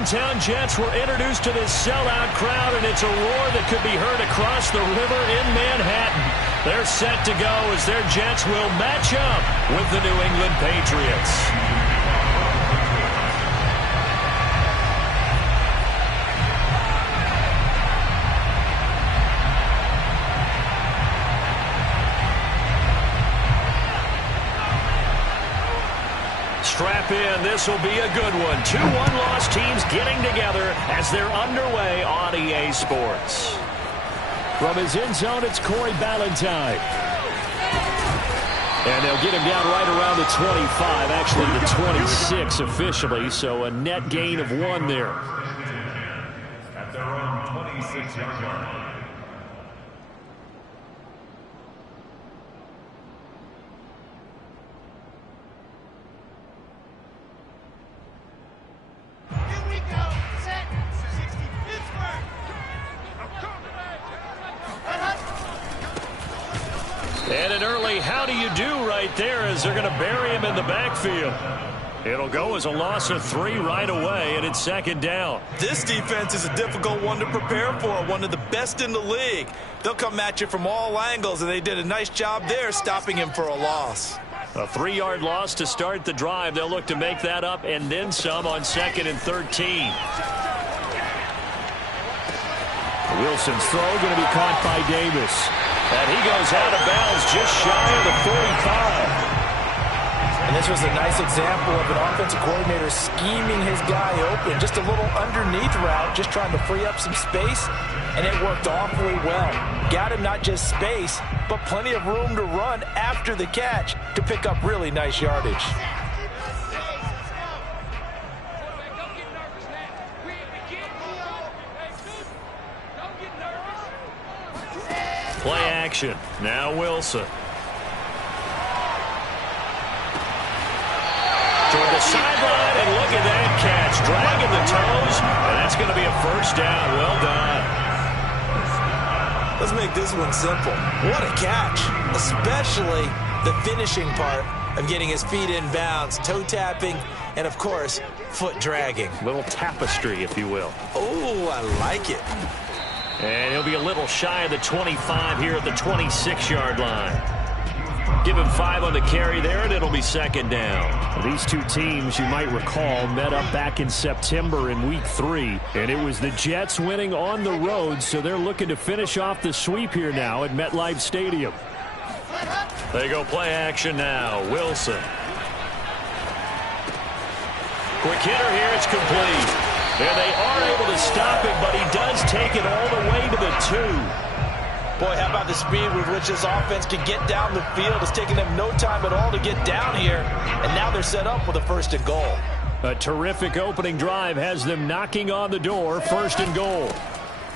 hometown Jets were introduced to this sellout crowd, and it's a roar that could be heard across the river in Manhattan. They're set to go as their Jets will match up with the New England Patriots. Strap in. This will be a good one. Two one-loss teams getting together as they're underway on EA Sports. From his end zone, it's Corey Ballantyne. And they'll get him down right around the 25, actually the 26 officially, so a net gain of 1 there. At their own 26-yard line. And an early how do you do right there as they're going to bury him in the backfield. It'll go as a loss of 3 right away, and it's second down. This defense is a difficult one to prepare for, one of the best in the league. They'll come at you from all angles, and they did a nice job there stopping him for a loss. A 3-yard loss to start the drive. They'll look to make that up and then some on 2nd and 13. Wilson's throw going to be caught by Davis. And he goes out of bounds just shy of the 45. And this was a nice example of an offensive coordinator scheming his guy open. Just a little underneath route, just trying to free up some space, and it worked awfully well. Got him not just space, but plenty of room to run after the catch to pick up really nice yardage. Play action. Now Wilson. Toward the sideline, and look at that catch. Dragging the toes, and that's going to be a first down. Well done. Let's make this one simple. What a catch, especially the finishing part of getting his feet in bounds, toe tapping, and, of course, foot dragging. Little tapestry, if you will. Oh, I like it. And he'll be a little shy of the 25 here at the 26-yard line. Give him 5 on the carry there, and it'll be second down. These two teams, you might recall, met up back in September in Week 3, and it was the Jets winning on the road, so they're looking to finish off the sweep here now at MetLife Stadium. They go play action now. Wilson. Quick hitter here. It's complete. And they are able to stop him, but he does take it all the way to the 2. Boy, how about the speed with which this offense can get down the field? It's taking them no time at all to get down here, and now they're set up with a 1st and goal. A terrific opening drive has them knocking on the door, 1st and goal.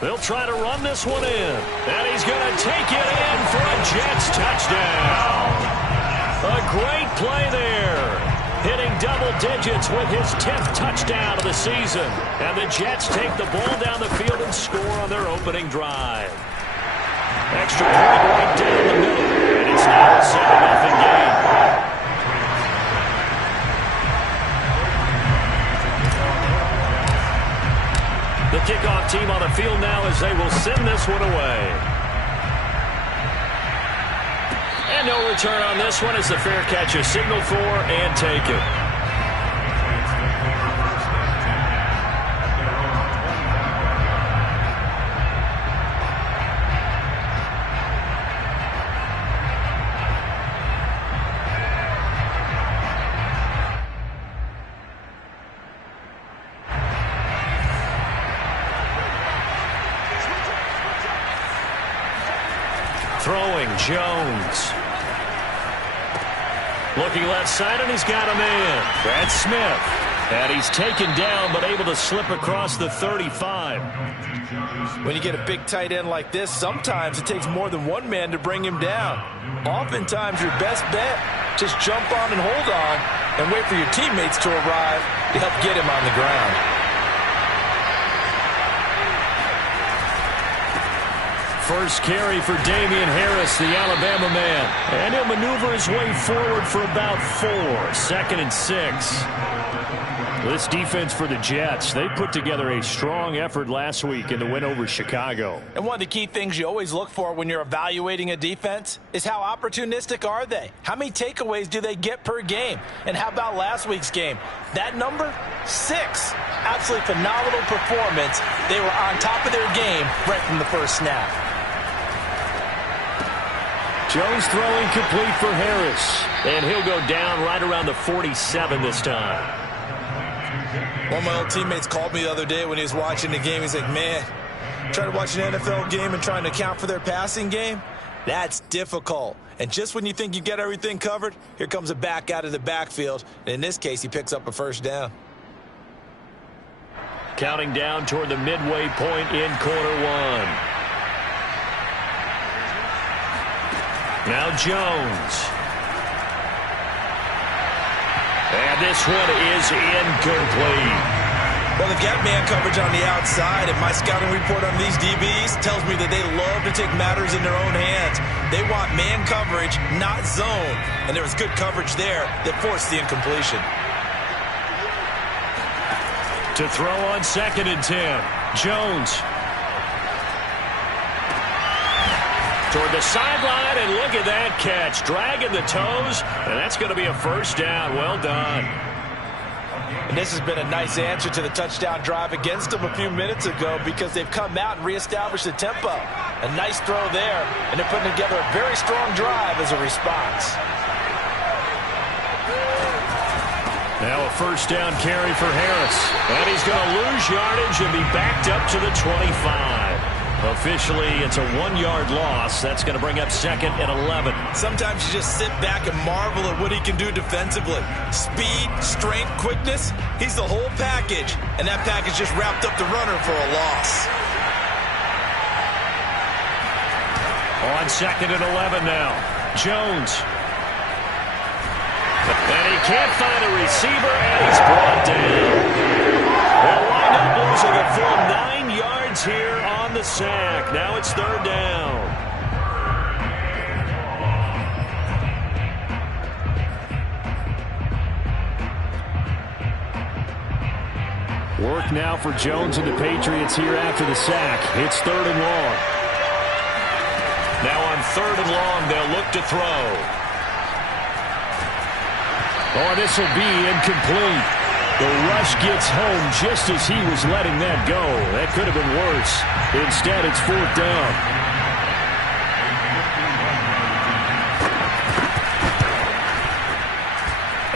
They'll try to run this one in, and he's going to take it in for a Jets touchdown. A great play there. Hitting double digits with his 10th touchdown of the season. And the Jets take the ball down the field and score on their opening drive. Extra point right down the middle. And it's now a 7-0 game. The kickoff team on the field now as they will send this one away. And no return on this one as the fair catch is signaled for and taken. Throwing Jones. Looking left side, and he's got a man. That's Smith. And he's taken down, but able to slip across the 35. When you get a big tight end like this, sometimes it takes more than one man to bring him down. Oftentimes, your best bet, just jump on and hold on and wait for your teammates to arrive to help get him on the ground. First carry for Damian Harris, the Alabama man. And he'll maneuver his way forward for about 4. 2nd and 6. This defense for the Jets, they put together a strong effort last week in the win over Chicago. And one of the key things you always look for when you're evaluating a defense is how opportunistic are they? How many takeaways do they get per game? And how about last week's game? That number, 6. Absolutely phenomenal performance. They were on top of their game right from the first snap. Jones throwing complete for Harris. And he'll go down right around the 47 this time. One of my old teammates called me the other day when he was watching the game. He's like, man, trying to watch an NFL game and trying to account for their passing game, that's difficult. And just when you think you get everything covered, here comes a back out of the backfield. And in this case, he picks up a first down. Counting down toward the midway point in quarter one. Now Jones. And this one is incomplete. Well, they've got man coverage on the outside, and my scouting report on these DBs tells me that they love to take matters in their own hands. They want man coverage, not zone. And there was good coverage there that forced the incompletion. To throw on 2nd and 10. Jones. Toward the sideline, and look at that catch. Dragging the toes, and that's going to be a first down. Well done. And this has been a nice answer to the touchdown drive against them a few minutes ago because they've come out and reestablished the tempo. A nice throw there, and they're putting together a very strong drive as a response. Now a first down carry for Harris. And he's going to lose yardage and be backed up to the 25. Officially, it's a 1-yard loss. That's going to bring up 2nd and 11. Sometimes you just sit back and marvel at what he can do defensively. Speed, strength, quickness, he's the whole package. And that package just wrapped up the runner for a loss. On 2nd and 11 now. Jones. And he can't find a receiver, and he's brought down. They'll wind up losing a full 9 yards here on the sack. Now it's 3rd down. Work now for Jones and the Patriots here after the sack. It's 3rd and long. Now on 3rd and long, they'll look to throw. Oh, this will be incomplete. The rush gets home just as he was letting that go. That could have been worse. Instead, it's 4th down.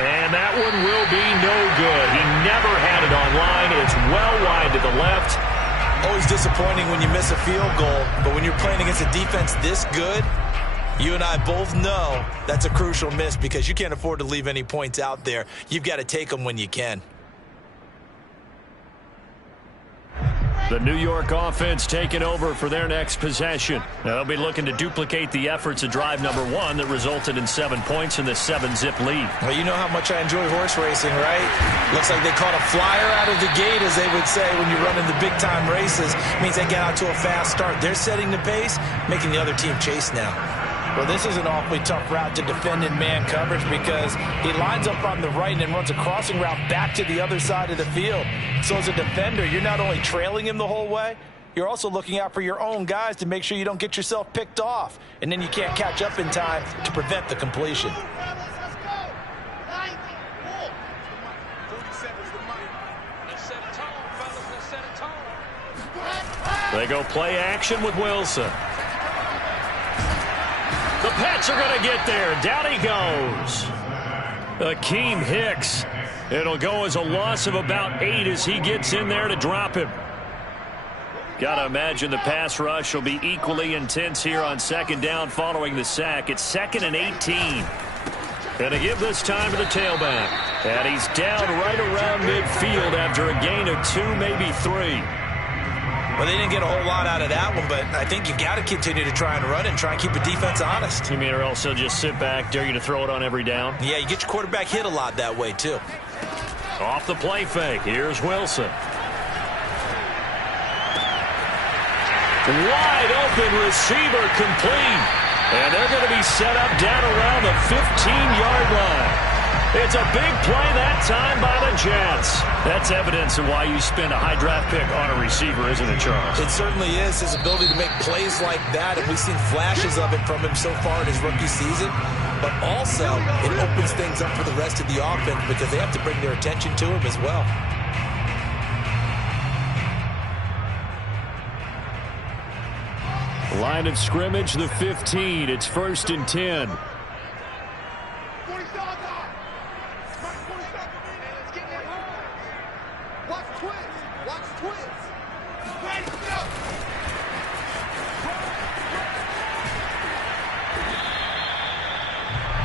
And that one will be no good. He never had it on line. It's well wide to the left. Always disappointing when you miss a field goal, but when you're playing against a defense this good, you and I both know that's a crucial miss because you can't afford to leave any points out there. You've got to take them when you can. The New York offense taking over for their next possession. Now they'll be looking to duplicate the efforts of drive number 1 that resulted in 7 points in the 7-zip lead. Well, you know how much I enjoy horse racing, right? Looks like they caught a flyer out of the gate, as they would say when you run into big-time races. It means they get out to a fast start. They're setting the pace, making the other team chase now. Well, this is an awfully tough route to defend in man coverage because he lines up on the right and then runs a crossing route back to the other side of the field. So as a defender, you're not only trailing him the whole way, you're also looking out for your own guys to make sure you don't get yourself picked off. And then you can't catch up in time to prevent the completion. They go play action with Wilson. The Pats are going to get there. Down he goes. Akeem Hicks. It'll go as a loss of about 8 as he gets in there to drop him. Got to imagine the pass rush will be equally intense here on 2nd down following the sack. It's 2nd and 18. Going to give this time to the tailback. And he's down right around midfield after a gain of 2, maybe 3. Well, they didn't get a whole lot out of that one, but I think you've got to continue to try and run and try and keep the defense honest. You mean, or else they'll just sit back, dare you to throw it on every down? Yeah, you get your quarterback hit a lot that way, too. Off the play fake, here's Wilson. Wide open receiver complete. And they're going to be set up down around the 15-yard line. It's a big play that time by the Jets. That's evidence of why you spend a high draft pick on a receiver, isn't it, Charles? It certainly is, his ability to make plays like that, and we've seen flashes of it from him so far in his rookie season. But also, it opens things up for the rest of the offense because they have to bring their attention to him as well. Line of scrimmage, the 15. It's 1st and 10.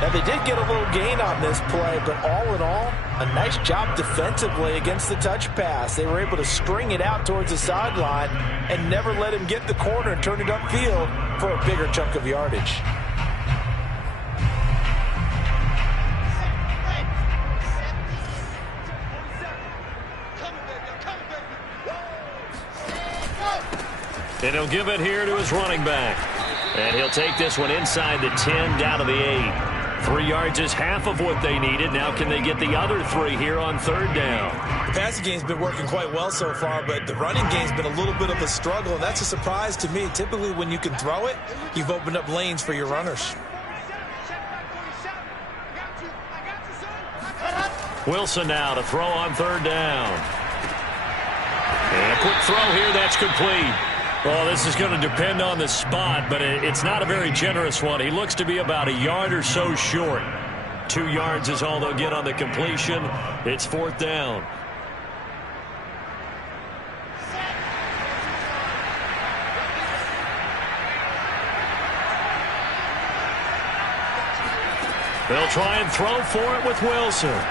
Now, they did get a little gain on this play, but all in all, a nice job defensively against the touch pass. They were able to string it out towards the sideline and never let him get the corner and turn it upfield for a bigger chunk of yardage. And he'll give it here to his running back. And he'll take this one inside the 10 down to the 8. 3 yards is half of what they needed. Now can they get the other 3 here on 3rd down? The passing game's been working quite well so far, but the running game's been a little bit of a struggle, and that's a surprise to me. Typically, when you can throw it, you've opened up lanes for your runners. Wilson now to throw on 3rd down. And a quick throw here, that's complete. Well, this is going to depend on the spot, but it's not a very generous one. He looks to be about a yard or so short. 2 yards is all they'll get on the completion. It's 4th down. They'll try and throw for it with Wilson.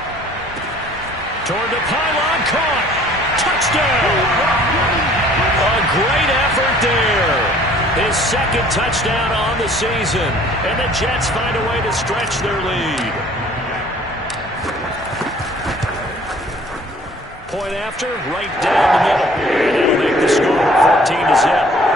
Toward the pylon, caught. Touchdown! A great effort there. His 2nd touchdown on the season. And the Jets find a way to stretch their lead. Point after, right down the middle. And that'll make the score 14-0.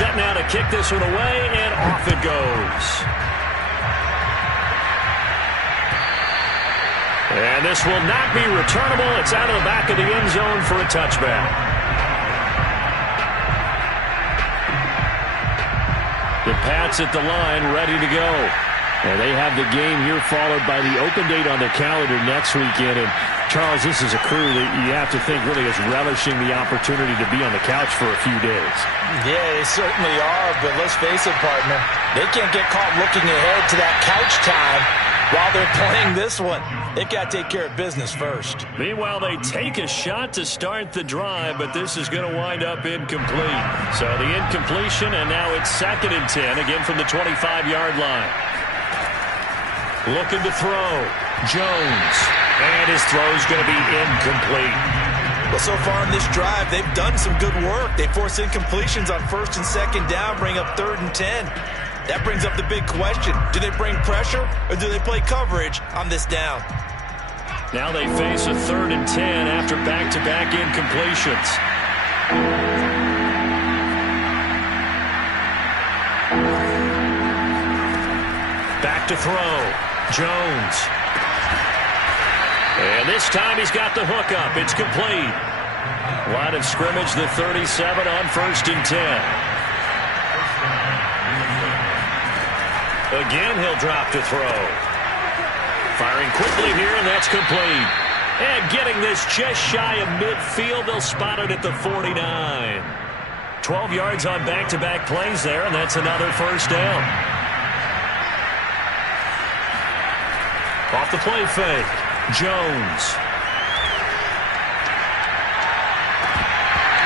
Set now to kick this one away, and off it goes. And this will not be returnable. It's out of the back of the end zone for a touchback. The Pats at the line, ready to go. And they have the game here followed by the open date on the calendar next weekend. And Charles, this is a crew that you have to think really is relishing the opportunity to be on the couch for a few days. Yeah, they certainly are, but let's face it, partner. They can't get caught looking ahead to that couch time while they're playing this one. They've got to take care of business first. Meanwhile, they take a shot to start the drive, but this is going to wind up incomplete. So the incompletion, and now it's 2nd and 10, again from the 25-yard line. Looking to throw. Jones. And his throw's going to be incomplete. Well, so far in this drive, they've done some good work. They force incompletions on 1st and 2nd down, bring up 3rd and 10. That brings up the big question. Do they bring pressure or do they play coverage on this down? Now they face a 3rd and 10 after back-to-back incompletions. Back to throw. Jones. And this time he's got the hook up. It's complete. Line of scrimmage, the 37 on 1st and 10. Again, he'll drop to throw. Firing quickly here, and that's complete. And getting this just shy of midfield, they'll spot it at the 49. 12 yards on back-to-back plays there, and that's another 1st down. Off the play fake. Jones.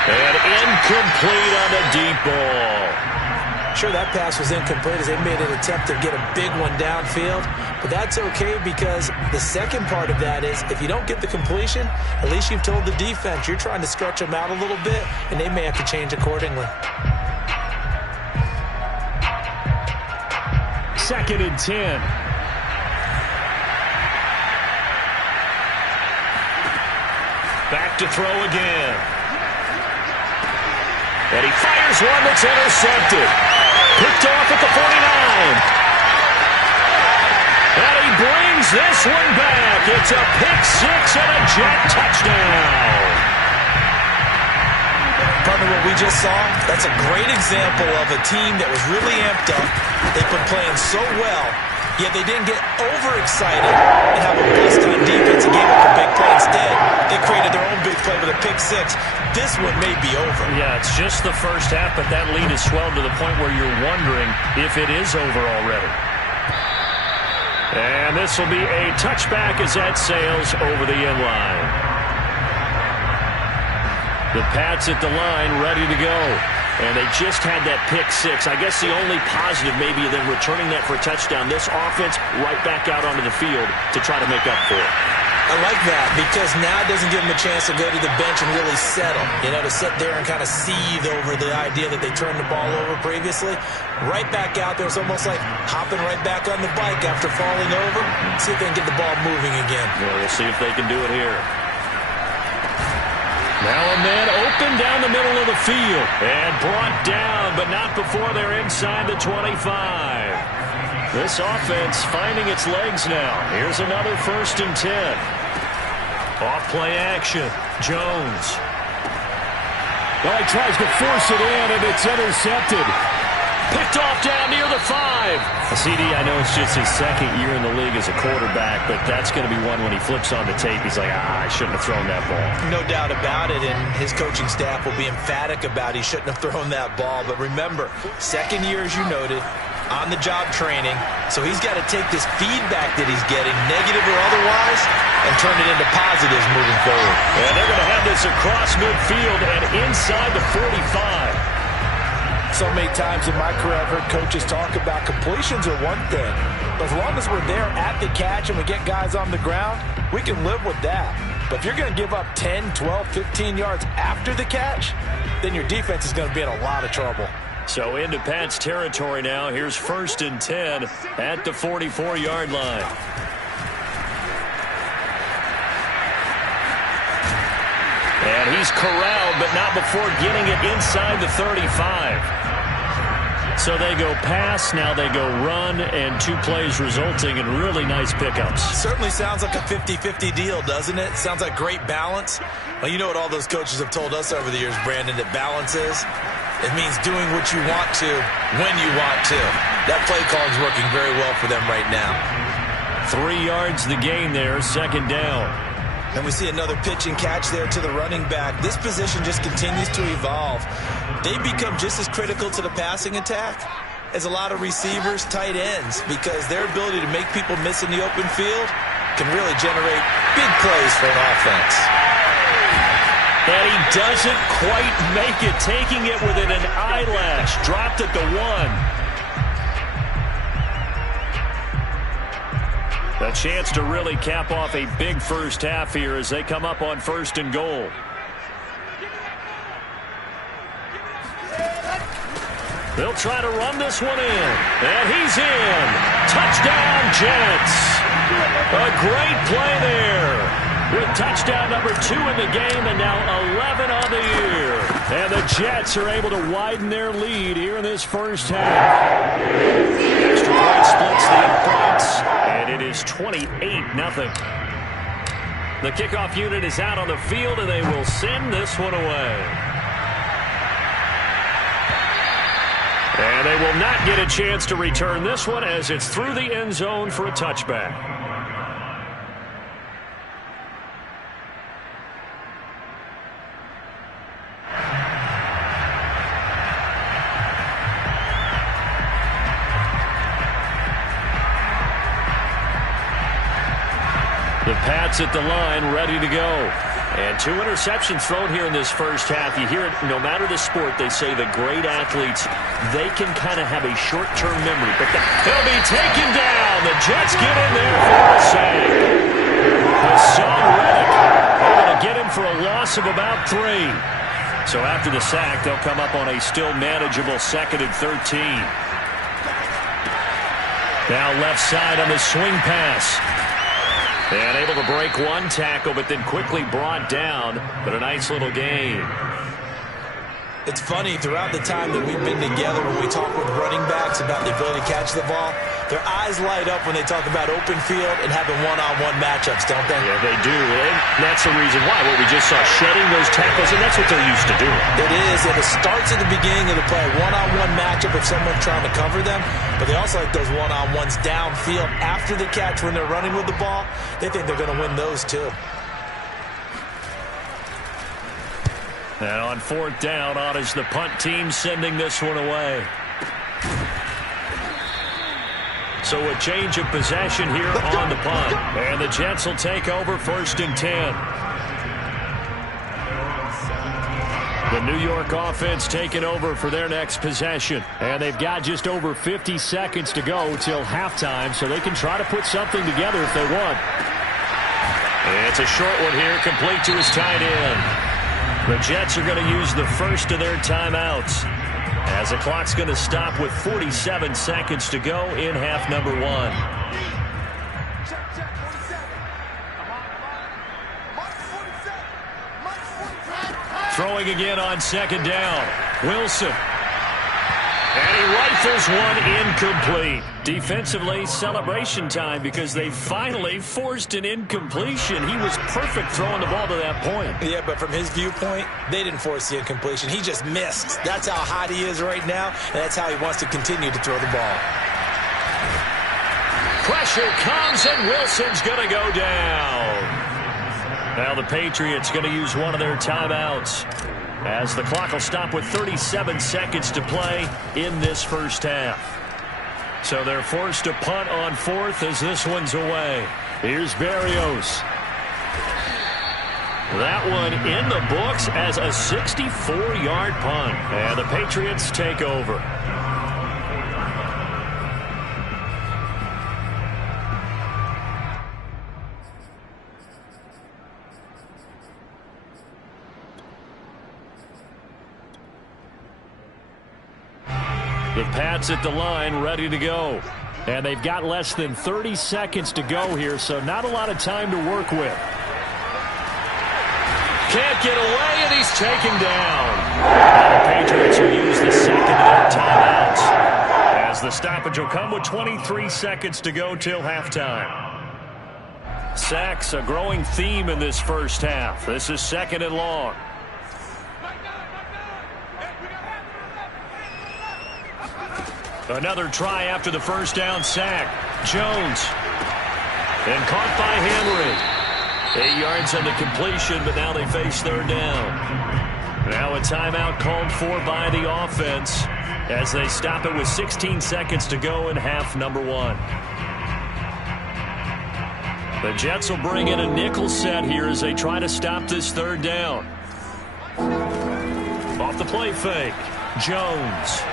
And incomplete on the deep ball. Sure, that pass was incomplete as they made an attempt to get a big one downfield. But that's okay because the second part of that is if you don't get the completion, at least you've told the defense you're trying to stretch them out a little bit, and they may have to change accordingly. 2nd and 10. Back to throw again. And he fires one that's intercepted. Picked off at the 49. And he brings this one back. It's a pick six and a Jet touchdown. Partner, what we just saw, that's a great example of a team that was really amped up. They've been playing so well, yet they didn't get overexcited and have a bust on defense and gave up a big play. Instead, they created their own big play with a pick six. This one may be over. Yeah, it's just the first half, but that lead has swelled to the point where you're wondering if it is over already. And this will be a touchback as that sails over the end line. The Pats at the line ready to go. And they just had that pick six. I guess the only positive maybe of them returning that for a touchdown. This offense right back out onto the field to try to make up for it. I like that because now it doesn't give them a chance to go to the bench and really settle. You know, to sit there and kind of seethe over the idea that they turned the ball over previously. Right back out there. It's almost like hopping right back on the bike after falling over. See if they can get the ball moving again. Yeah, we'll see if they can do it here. Now a man open down the middle of the field. And brought down, but not before they're inside the 25. This offense finding its legs now. Here's another 1st and 10. Off play action. Jones. Well, he tries to force it in, and it's intercepted. Picked off down near the 5. CD, I know it's just his second year in the league as a quarterback, but that's going to be one when he flips on the tape. He's like, I shouldn't have thrown that ball. No doubt about it, and his coaching staff will be emphatic about he shouldn't have thrown that ball. But remember, second year, as you noted, on-the-job training, so he's got to take this feedback that he's getting, negative or otherwise, and turn it into positives moving forward. And they're going to have this across midfield and inside the 45. So many times in my career I've heard coaches talk about completions are one thing. But as long as we're there at the catch and we get guys on the ground, we can live with that. But if you're going to give up 10, 12, 15 yards after the catch, then your defense is going to be in a lot of trouble. So into Pat's territory now. Here's 1st and 10 at the 44-yard line. And he's corralled, but not before getting it inside the 35. So they go pass, now they go run, and 2 plays resulting in really nice pickups. Certainly sounds like a 50-50 deal, doesn't it? Sounds like great balance. Well, you know what all those coaches have told us over the years, Brandon, that balance is? It means doing what you want to, when you want to. That play call is working very well for them right now. 3 yards the gain there, 2nd down. And we see another pitch and catch there to the running back. This position just continues to evolve. They become just as critical to the passing attack as a lot of receivers, tight ends, because their ability to make people miss in the open field can really generate big plays for an offense. And he doesn't quite make it, taking it within an eyelash. Dropped at the 1. A chance to really cap off a big first half here as they come up on 1st and goal. They'll try to run this one in. And he's in. Touchdown, Jets. A great play there. With touchdown number 2 in the game and now 11 on the year. And the Jets are able to widen their lead here in this first half. Extra point splits the points, and it is 28-0. The kickoff unit is out on the field, and they will send this one away. And they will not get a chance to return this one as it's through the end zone for a touchback. The Pats at the line, ready to go. And 2 interceptions thrown here in this first half. You hear it, no matter the sport, they say the great athletes, they can kind of have a short-term memory. But they'll be taken down. The Jets get in there for a sack. Hassan Reddick able to get him for a loss of about 3. So after the sack, they'll come up on a still manageable 2nd and 13. Now left side on the swing pass. And able to break one tackle, but then quickly brought down. But a nice little gain. It's funny, throughout the time that we've been together, when we talk with running backs about the ability to catch the ball, their eyes light up when they talk about open field and having one-on-one matchups, don't they? Yeah, they do. And that's the reason why. What we just saw, shedding those tackles, and that's what they're used to doing. It is, and it starts at the beginning of the play. One-on-one matchup if someone's trying to cover them, but they also like those one-on-ones downfield after the catch when they're running with the ball. They think they're going to win those too. And on fourth down, on is the punt team sending this one away. So a change of possession here on the punt. And the Jets will take over 1st and 10. The New York offense taking over for their next possession. And they've got just over 50 seconds to go till halftime, so they can try to put something together if they want. And it's a short one here, complete to his tight end. The Jets are going to use the first of their timeouts, as the clock's going to stop with 47 seconds to go in half number 1. Throwing again on 2nd down. Wilson. And he rifles one incomplete. Defensively, celebration time because they finally forced an incompletion. He was perfect throwing the ball to that point. Yeah, but from his viewpoint, they didn't force the incompletion. He just missed. That's how hot he is right now, and that's how he wants to continue to throw the ball. Pressure comes, and Wilson's going to go down. Now the Patriots going to use one of their timeouts, as the clock will stop with 37 seconds to play in this first half. So they're forced to punt on 4th as this one's away. Here's Berrios. That one in the books as a 64-yard punt. And the Patriots take over. The Pats at the line, ready to go. And they've got less than 30 seconds to go here, so not a lot of time to work with. Can't get away, and he's taken down. Now the Patriots will use the second of their timeouts, as the stoppage will come with 23 seconds to go till halftime. Sacks, a growing theme in this first half. This is 2nd and long. Another try after the first down sack. Jones. And caught by Henry. 8 yards on the completion, but now they face 3rd down. Now a timeout called for by the offense, as they stop it with 16 seconds to go in half number 1. The Jets will bring in a nickel set here as they try to stop this 3rd down. Off the play fake. Jones.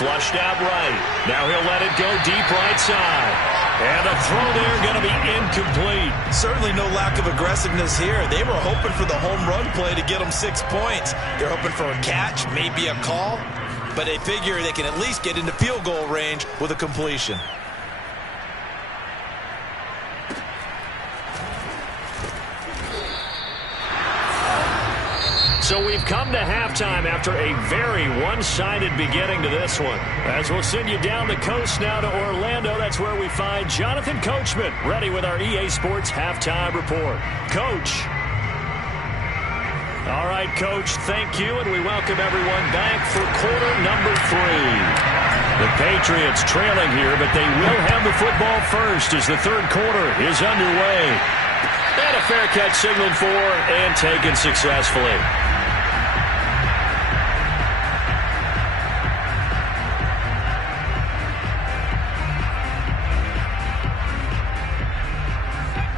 Flushed out right. Now he'll let it go deep right side. And the throw there going to be incomplete. Certainly no lack of aggressiveness here. They were hoping for the home run play to get them 6 points. They're hoping for a catch, maybe a call. But they figure they can at least get into field goal range with a completion. So we've come to halftime after a very one-sided beginning to this one. As we'll send you down the coast now to Orlando, that's where we find Jonathan Coachman, ready with our EA Sports Halftime Report. Coach. All right, Coach, thank you, and we welcome everyone back for quarter number 3. The Patriots trailing here, but they will have the football first as the 3rd quarter is underway. And a fair catch signaled for and taken successfully.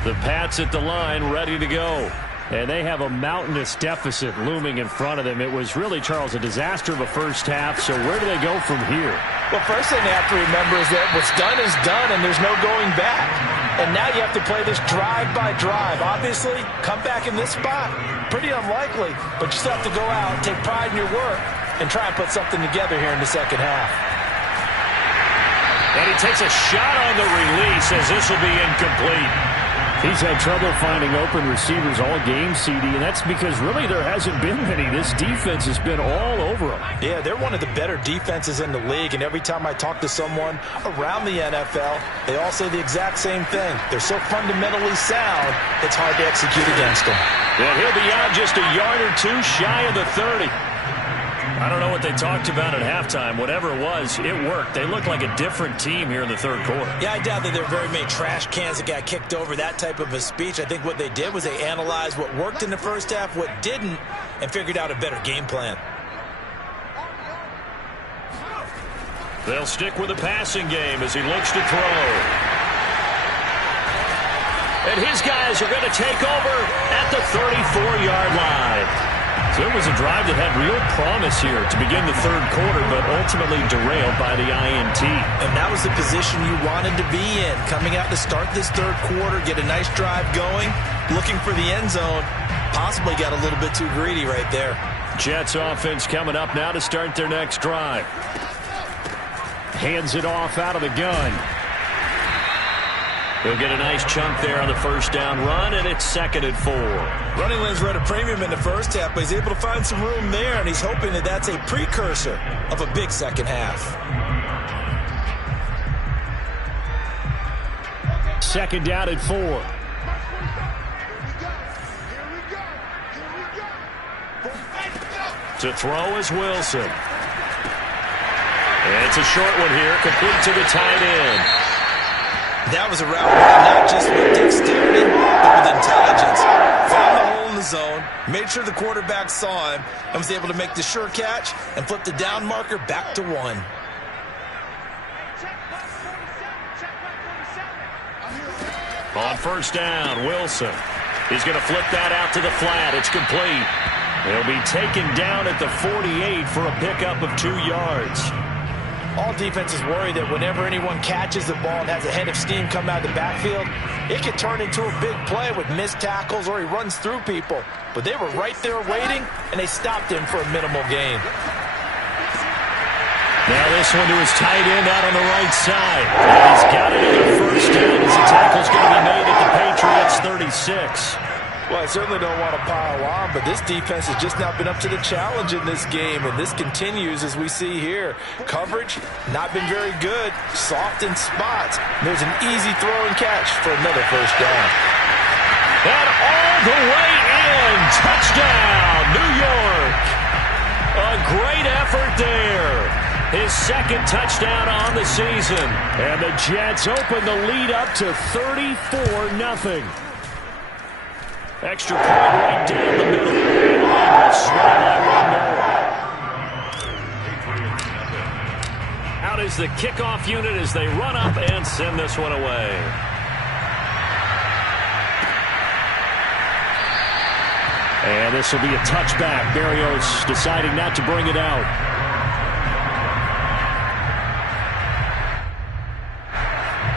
The Pats at the line, ready to go. And they have a mountainous deficit looming in front of them. It was really, Charles, a disaster of a first half. So where do they go from here? Well, first thing they have to remember is that what's done is done, and there's no going back. And now you have to play this drive by drive. Obviously, come back in this spot. Pretty unlikely, but you still have to go out, take pride in your work, and try and put something together here in the second half. And he takes a shot on the release as this will be incomplete. He's had trouble finding open receivers all game, CD, and that's because really there hasn't been many. This defense has been all over them. Yeah, they're one of the better defenses in the league, and every time I talk to someone around the NFL, they all say the exact same thing. They're so fundamentally sound, it's hard to execute against them. And he'll be out just a yard or two shy of the 30. I don't know what they talked about at halftime. Whatever it was, it worked. They look like a different team here in the third quarter. Yeah, I doubt that there are very many trash cans that got kicked over, that type of a speech. I think what they did was they analyzed what worked in the first half, what didn't, and figured out a better game plan. They'll stick with the passing game as he looks to throw. And his guys are going to take over at the 34-yard line. So it was a drive that had real promise here to begin the third quarter, but ultimately derailed by the INT. And that was the position you wanted to be in. Coming out to start this third quarter, get a nice drive going, looking for the end zone. Possibly got a little bit too greedy right there. Jets offense coming up now to start their next drive. Hands it off out of the gun. He'll get a nice chunk there on the first down run, and it's 2nd and 4. Running lanes were at a premium in the first half, but he's able to find some room there, and he's hoping that that's a precursor of a big second half. 2nd down and 4. To throw is Wilson. And it's a short one here, complete to the tight end. That was a route not just with dexterity, but with intelligence. Found the hole in the zone, made sure the quarterback saw him, and was able to make the sure catch and flip the down marker back to 1. On first down, Wilson. He's going to flip that out to the flat. It's complete. He'll be taken down at the 48 for a pickup of 2 yards. All defenses worry that whenever anyone catches the ball and has a head of steam come out of the backfield, it could turn into a big play with missed tackles or he runs through people. But they were right there waiting, and they stopped him for a minimal gain. Now this one to his tight end out on the right side. And he's got it in the first down as the tackle's going to be made at the Patriots 36. Well, I certainly don't want to pile on, but this defense has just not been up to the challenge in this game, and this continues as we see here. Coverage, not been very good, soft in spots. There's an easy throw and catch for another first down. And all the way in, touchdown, New York. A great effort there. His 2nd touchdown on the season. And the Jets open the lead up to 34-0. Extra point right down the middle. And will swing by 1 more. Out is the kickoff unit as they run up and send this one away. And this will be a touchback. Berrios deciding not to bring it out.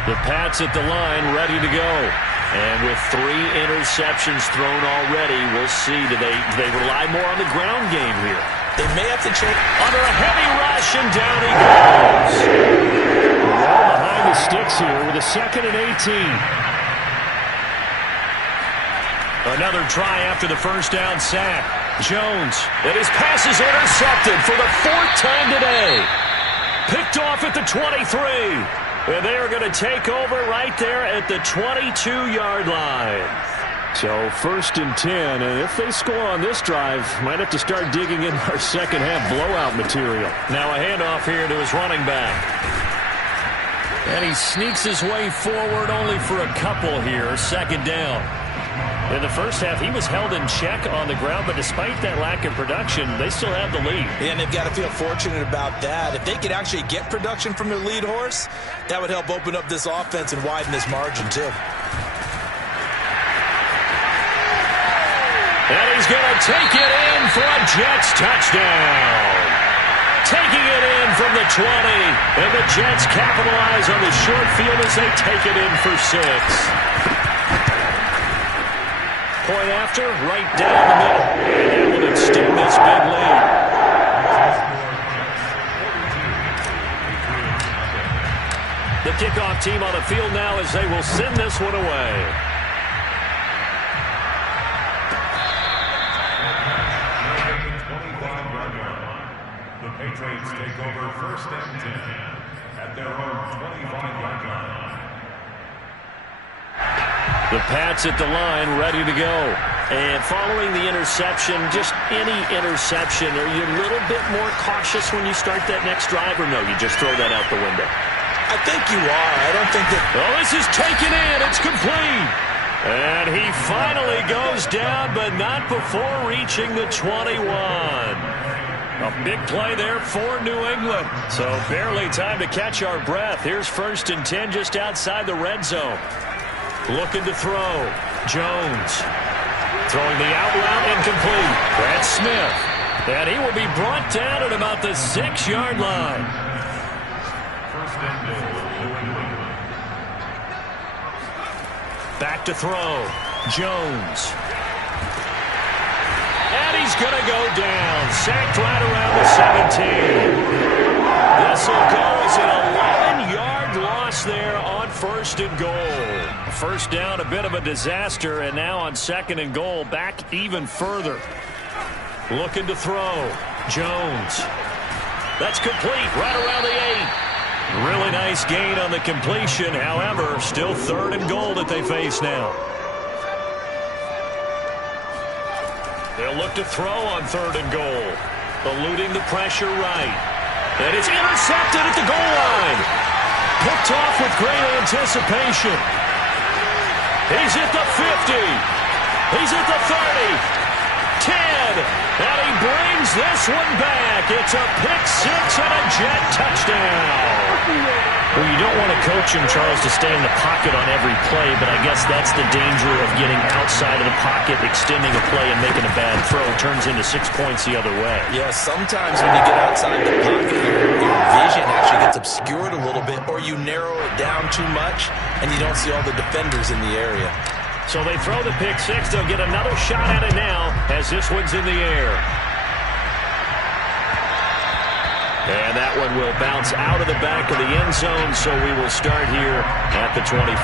The Pats at the line, ready to go. And with 3 interceptions thrown already, we'll see. Do they rely more on the ground game here? They may have to check. Under a heavy rush, and down he goes. Well behind the sticks here with a 2nd and 18. Another try after the first down sack. Jones, and his pass is intercepted for the 4th time today. Picked off at the 23. And they are going to take over right there at the 22-yard line. So 1st and 10, and if they score on this drive, might have to start digging in our second half blowout material. Now a handoff here to his running back. And he sneaks his way forward only for a couple here, 2nd down. In the first half, he was held in check on the ground, but despite that lack of production, they still have the lead. And they've got to feel fortunate about that. If they could actually get production from their lead horse, that would help open up this offense and widen this margin, too. And he's going to take it in for a Jets touchdown. Taking it in from the 20. And the Jets capitalize on the short field as they take it in for 6. Point after, right down the middle. And that will extend this big lead. team on the field now as they will send this one away. The Patriots take over 1st and 10 at their own 25-yard line. The Pats at the line, ready to go. And following the interception, just any interception, are you a little bit more cautious when you start that next drive, or no, you just throw that out the window? I think you are. I don't think that... Oh, this is taken in. It's complete. And he finally goes down, but not before reaching the 21. A big play there for New England. So barely time to catch our breath. Here's 1st and 10 just outside the red zone. Looking to throw. Jones. Throwing the out route incomplete. Brad Smith. And he will be brought down at about the 6-yard line. 1st and goal, New England. Back to throw. Jones. And he's going to go down. Sacked right around the 17. This will go as an 11-yard loss there on 1st and goal. 1st down, a bit of a disaster, and now on 2nd and goal, back even further. Looking to throw. Jones. That's complete right around the 8. Really nice gain on the completion. However, still 3rd and goal that they face now. They'll look to throw on 3rd and goal. Eluding the pressure right. And it's intercepted at the goal line. Picked off with great anticipation. He's at the 50. He's at the 30. 10. And he brings this one back. It's a pick-6 and a Jet touchdown. Well, you don't want to coach him, Charles, to stay in the pocket on every play, but I guess that's the danger of getting outside of the pocket, extending a play, and making a bad throw. Turns into 6 points the other way. Yeah, sometimes when you get outside the pocket, your vision actually gets obscured a little bit, or you narrow it down too much, and you don't see all the defenders in the area. So they throw the pick-6. They'll get another shot at it now as this one's in the air. And that one will bounce out of the back of the end zone, so we will start here at the 25.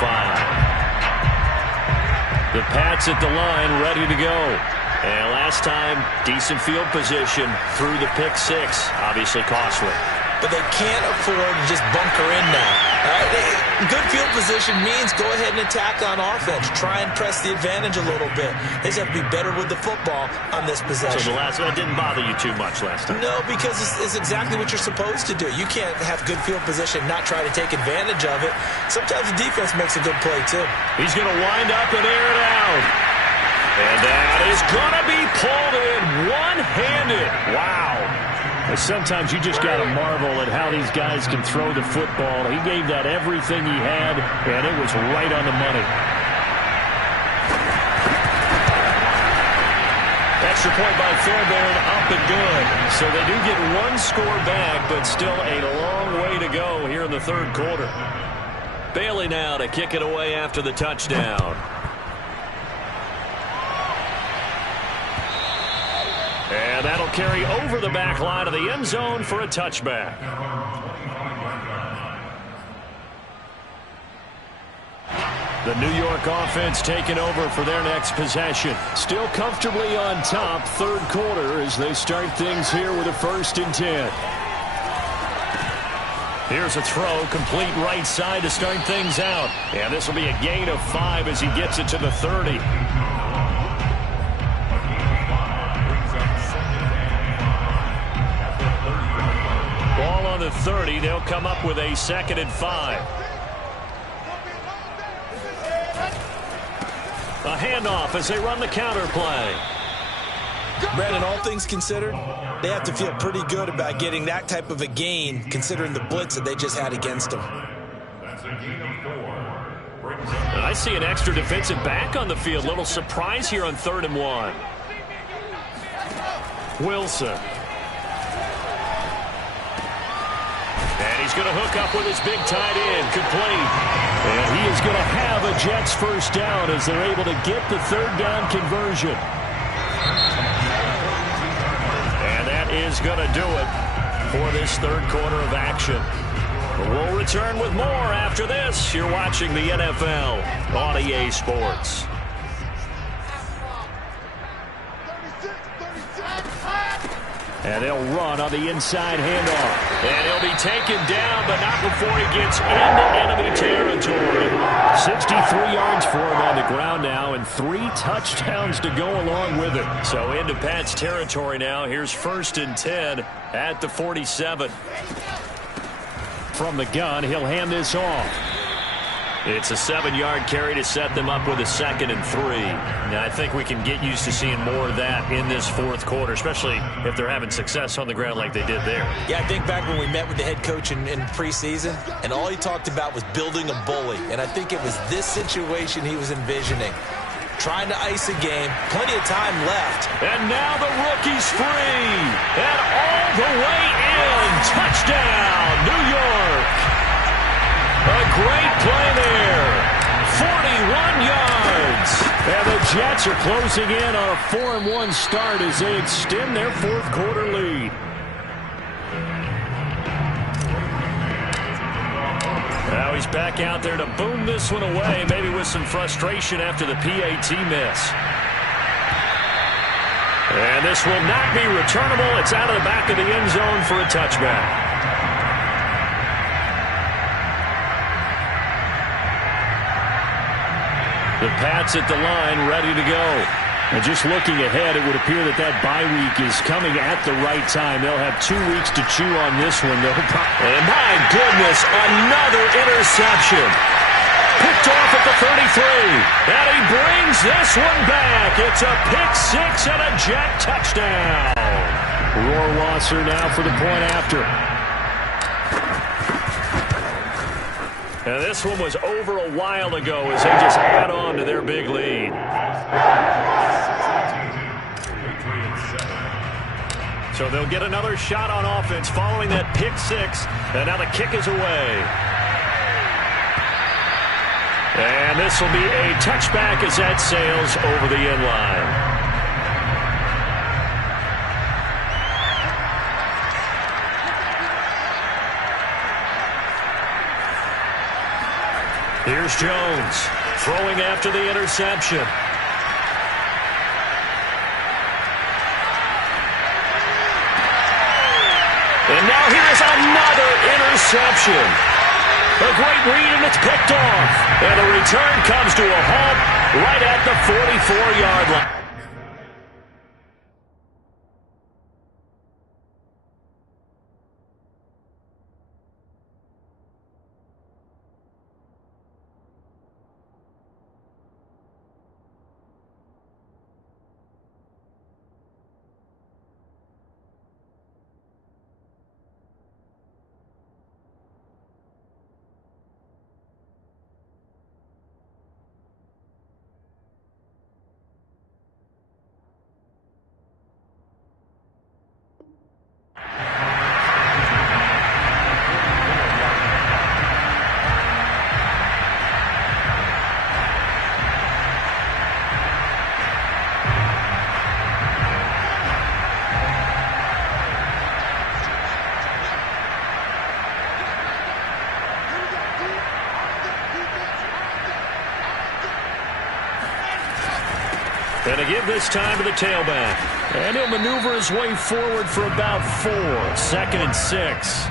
The Pats at the line, ready to go. And last time, decent field position through the pick-6. Obviously costly. But they can't afford to just bunker in now. All right? Good field position means go ahead and attack on offense. Try and press the advantage a little bit. They just have to be better with the football on this possession. So the last one didn't bother you too much last time? No, because it's exactly what you're supposed to do. You can't have good field position, not try to take advantage of it. Sometimes the defense makes a good play, too. He's going to wind up and air it out. And that is going to be pulled in one-handed. Wow. Sometimes you just got to marvel at how these guys can throw the football. He gave that everything he had, and it was right on the money. Extra point by Fairbairn, up and good. So they do get one score back, but still a long way to go here in the 3rd quarter. Bailey now to kick it away after the touchdown. And that'll carry over the back line of the end zone for a touchback. The New York offense taking over for their next possession. Still comfortably on top, 3rd quarter as they start things here with a 1st and 10. Here's a throw, complete right side to start things out. And this will be a gain of 5 as he gets it to the 30. Ball on the 30. They'll come up with a 2nd and 5. A handoff as they run the counter play. Brandon, all things considered, they have to feel pretty good about getting that type of a gain, considering the blitz that they just had against them. That's a gain of 4. And I see an extra defensive back on the field. Little surprise here on 3rd and 1. Wilson. And he's going to hook up with his big tight end, complete. And he is going to have a Jets 1st down as they're able to get the 3rd down conversion. And that is going to do it for this 3rd quarter of action. We'll return with more after this. You're watching the NFL on EA Sports. And they'll run on the inside handoff. And he'll be taken down, but not before he gets into enemy territory. 63 yards for him on the ground now, and 3 touchdowns to go along with it. So into Pat's territory now. Here's 1st and 10 at the 47. From the gun, he'll hand this off. It's a 7-yard carry to set them up with a 2nd and 3. Now, I think we can get used to seeing more of that in this 4th quarter, especially if they're having success on the ground like they did there. Yeah, I think back when we met with the head coach in preseason, and all he talked about was building a bully. And I think it was this situation he was envisioning. Trying to ice a game, plenty of time left. And now the rookie's free. And all the way in. Touchdown, New York. A great play there. 41 yards. And the Jets are closing in on a 4-1 start as they extend their 4th quarter lead. Now he's back out there to boom this one away, maybe with some frustration after the PAT miss. And this will not be returnable. It's out of the back of the end zone for a touchback. The Pats at the line, ready to go. And just looking ahead, it would appear that bye week is coming at the right time. They'll have 2 weeks to chew on this one. And my goodness, another interception. Picked off at the 33. And he brings this one back. It's a pick 6 and a Jet touchdown. Rohrwasser now for the point after. And this one was over a while ago as they just add on to their big lead. So they'll get another shot on offense following that pick 6. And now the kick is away. And this will be a touchback as that sails over the end line. Here's Jones throwing after the interception. And now here's another interception. A great read, and it's picked off. And the return comes to a halt right at the 44-yard line. And to give this time to the tailback. And he'll maneuver his way forward for about 4. 2nd and 6.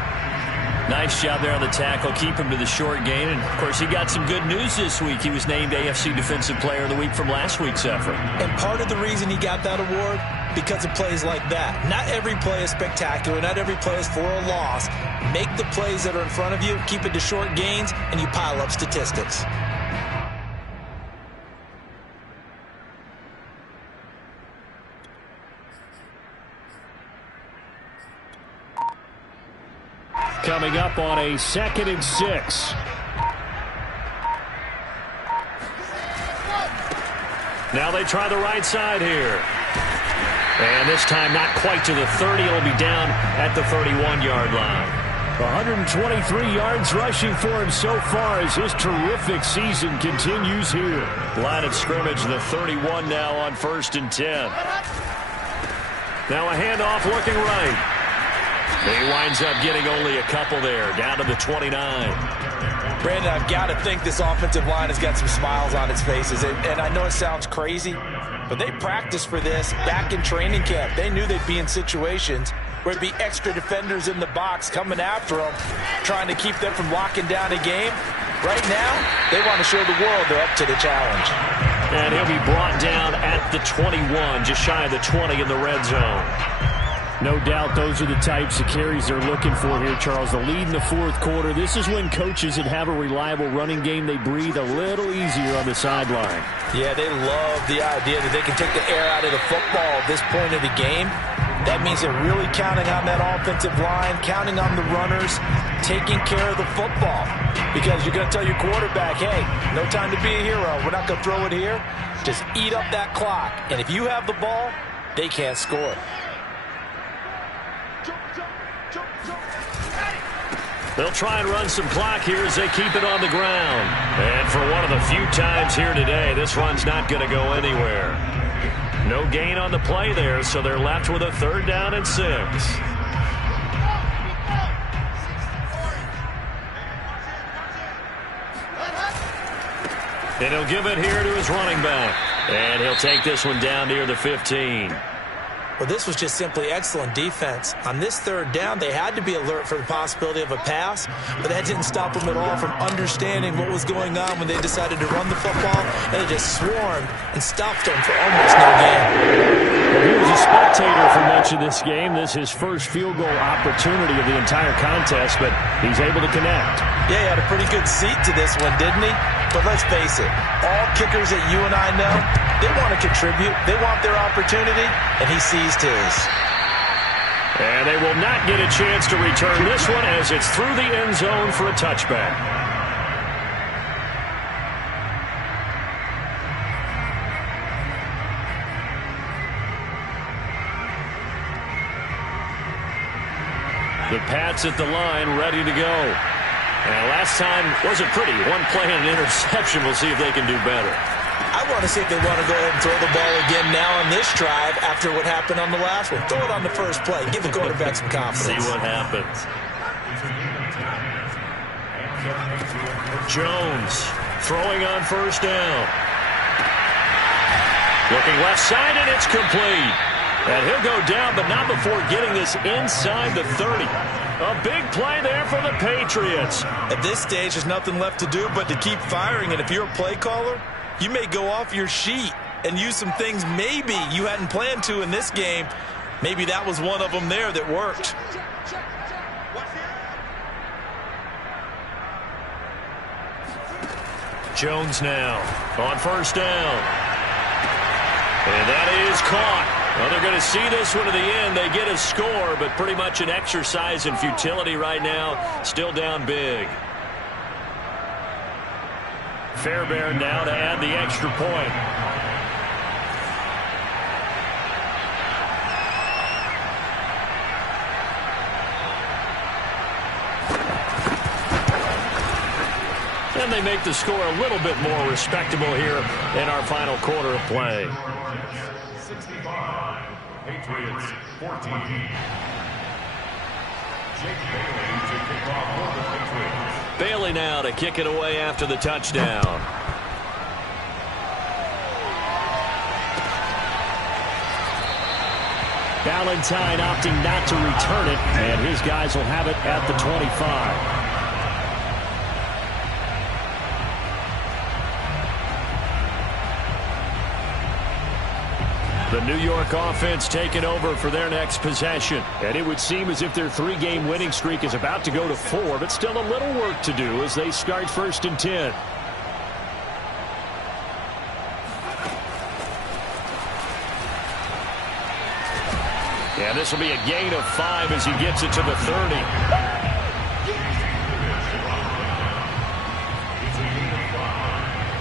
Nice job there on the tackle. Keep him to the short gain. And, of course, he got some good news this week. He was named AFC Defensive Player of the Week from last week's effort. And part of the reason he got that award, because of plays like that. Not every play is spectacular. Not every play is for a loss. Make the plays that are in front of you, keep it to short gains, and you pile up statistics. Coming up on a 2nd and 6. Now they try the right side here. And this time not quite to the 30. It'll be down at the 31-yard line. 123 yards rushing for him so far as his terrific season continues here. Line of scrimmage, the 31 now on 1st and 10. Now a handoff looking right. He winds up getting only a couple there, down to the 29. Brandon, I've got to think this offensive line has got some smiles on its faces. And I know it sounds crazy, but they practiced for this back in training camp. They knew they'd be in situations where it'd be extra defenders in the box coming after them, trying to keep them from locking down a game. Right now, they want to show the world they're up to the challenge. And he'll be brought down at the 21, just shy of the 20 in the red zone. No doubt those are the types of carries they're looking for here, Charles. The lead in the fourth quarter. This is when coaches that have a reliable running game, they breathe a little easier on the sideline. Yeah, they love the idea that they can take the air out of the football at this point of the game. That means they're really counting on that offensive line, counting on the runners, taking care of the football. Because you're going to tell your quarterback, hey, no time to be a hero. We're not going to throw it here. Just eat up that clock. And if you have the ball, they can't score. They'll try and run some clock here as they keep it on the ground. And for one of the few times here today, this run's not going to go anywhere. No gain on the play there, so they're left with a 3rd down and 6. And he'll give it here to his running back. And he'll take this one down near the 15. Well, this was just simply excellent defense. On this 3rd down, they had to be alert for the possibility of a pass, but that didn't stop them at all from understanding what was going on when they decided to run the football, and they just swarmed and stopped them for almost no gain. Well, he was a spectator for much of this game. This is his first field goal opportunity of the entire contest, but he's able to connect. Yeah, he had a pretty good seat to this one, didn't he? But let's face it, all kickers that you and I know, they want to contribute. They want their opportunity, and he seized his. And they will not get a chance to return this one as it's through the end zone for a touchback. The Pats at the line, ready to go. And last time wasn't pretty. One play and an interception. We'll see if they can do better. I want to see if they want to go ahead and throw the ball again now on this drive after what happened on the last one. Throw it on the first play. Give the quarterback some confidence. See what happens. Jones throwing on 1st down. Looking left side, and it's complete. And he'll go down, but not before getting this inside the 30. A big play there for the Patriots. At this stage, there's nothing left to do but to keep firing. And if you're a play caller, you may go off your sheet and use some things maybe you hadn't planned to in this game. Maybe that was one of them there that worked. Jones now on 1st down. And that is caught. Well, they're going to see this one to the end. They get a score, but pretty much an exercise in futility right now. Still down big. Fairbairn now to add the extra point. And they make the score a little bit more respectable here in our final quarter of play. 65, Patriots 14. Jake Bailey to kick off for the Patriots. Bailey now to kick it away after the touchdown. Valentine opting not to return it, and his guys will have it at the 25. The New York offense taking over for their next possession. And it would seem as if their 3-game winning streak is about to go to 4, but still a little work to do as they start 1st and 10. Yeah, this will be a gain of 5 as he gets it to the 30.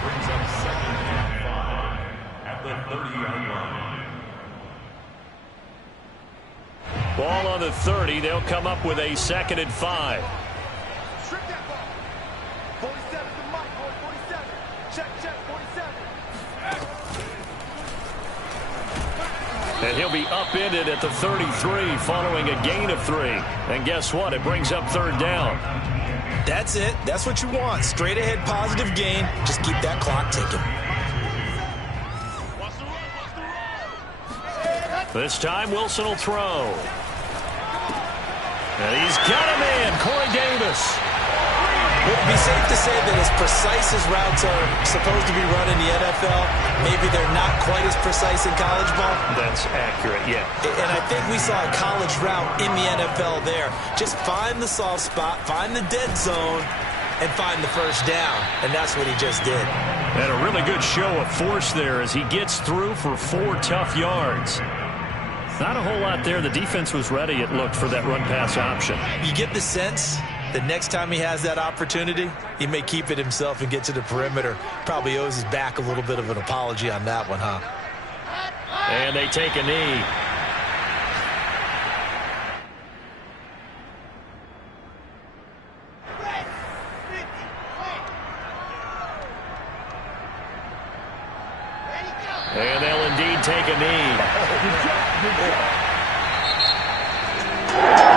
Brings up 2nd and 5 at the 30-yard line. Ball on the 30. They'll come up with a 2nd and 5. Strip that ball. 47 to Mike. 47. Check, 47. And he'll be upended at the 33 following a gain of 3. And guess what? It brings up 3rd down. That's it. That's what you want. Straight ahead positive gain. Just keep that clock ticking. This time Wilson will throw. And he's got him in. Corey Davis. It would be safe to say that as precise as routes are supposed to be run in the NFL, maybe they're not quite as precise in college ball. That's accurate, yeah. And I think we saw a college route in the NFL there. Just find the soft spot, find the dead zone, and find the first down. And that's what he just did. And a really good show of force there as he gets through for 4 tough yards. Not a whole lot there. The defense was ready, it looked, for that run-pass option. You get the sense the next time he has that opportunity, he may keep it himself and get to the perimeter. Probably owes his back a little bit of an apology on that one, huh? And they take a knee. And they'll indeed take a knee.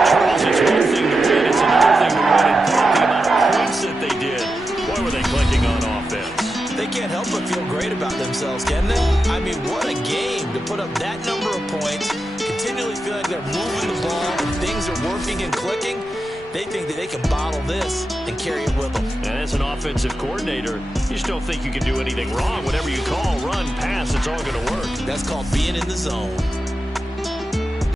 Charles, it's one thing to win. It's another thing to win in part. The amount of points that they did. Boy, were they clicking on offense. They can't help but feel great about themselves, can they? I mean, what a game to put up that number of points, continually feel like they're moving the ball, and things are working and clicking. They think that they can bottle this and carry it with them. And as an offensive coordinator, you just don't think you can do anything wrong. Whatever you call, run, pass, it's all going to work. That's called being in the zone.